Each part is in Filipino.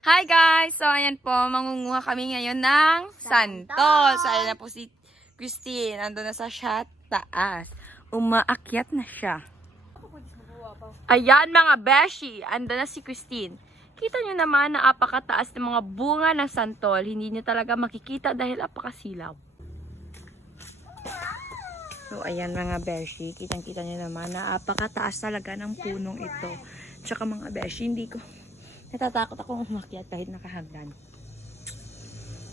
Hi guys! So ayan po, mangunguha kami ngayon ng santol. So ayan na po si Christine. Ando na sa taas. Umaakyat na siya. Ayan mga beshi! Ando na si Christine. Kita nyo naman na apakataas ng mga bunga ng santol. Hindi nyo talaga makikita dahil apakasilaw. So ayan mga beshi, kitang-kita nyo naman na apakataas talaga ng punong ito. Tsaka mga beshi, hindi ko natatakot akong umakyat kahit nakahagdan.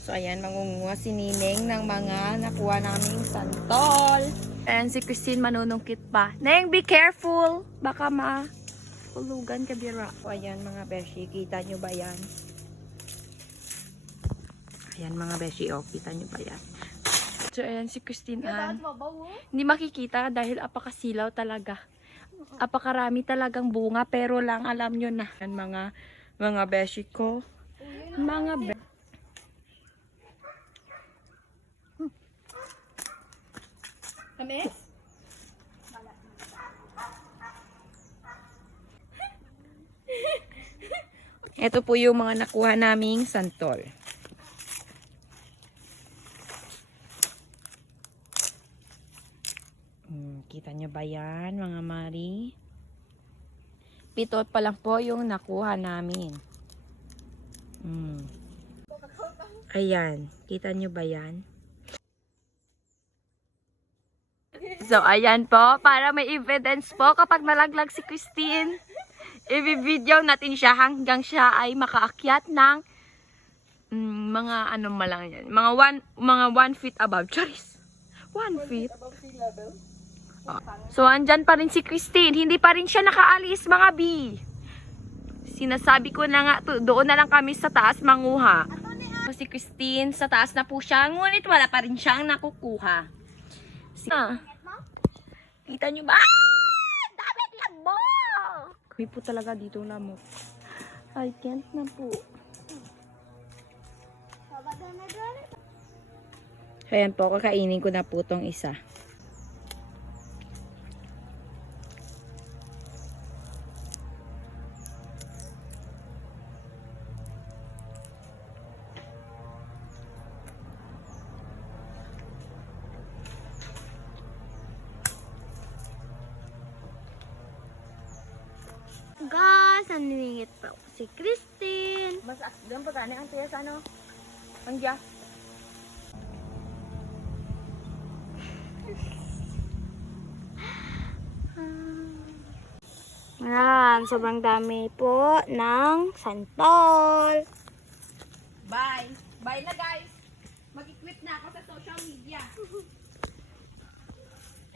So ayan, mangunguha si Nineng ng mga nakuha naming santol. And si Christine manunungkit pa. Neng, be careful! Baka mahulugan ka bira. So ayan mga beshi, kita nyo ba yan? Ayan mga beshi, oh, kita nyo ba yan? So ayan si Christine Ann. Hindi makikita dahil apakasilaw talaga. Apakarami talagang bunga pero lang alam nyo na. Yan mga beshi ko. Mga Kamis? Ito po yung mga nakuha naming santol. Kita nyo ba yan, mga mari? 7 pa lang po yung nakuha namin. Ayan, kita nyo ba yan? So, ayan po, para may evidence po kapag nalaglag si Christine, i-video natin siya hanggang siya ay makaakyat ng mga ano malang yan, mga 1 feet above. Charis! 1 feet? Above sea level? So, andyan pa rin si Christine. Hindi pa rin siya nakaalis, mga B. Sinasabi ko na nga, doon na lang kami sa taas manguha. So, si Christine, sa taas na po siya. Ngunit wala pa rin siyang nakukuha. Kita nyo ba? Dapat lamok! May po talaga dito lamok. I can't na po. Ayan po, kakainin ko na po tong isa. Guys, naniningit pa si Christine. Mas aksidang pagkani ang tiya sa ano? Ang diya. Ayan, sobrang dami po ng santol. Bye! Bye na guys! Mag-equip na ako sa social media.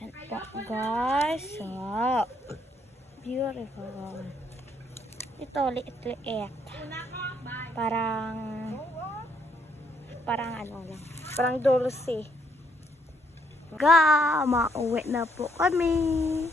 Ayan po guys. So, beautiful. Ito, liit-liit. Parang ano lang. Parang dulce. Mauwi na po kami.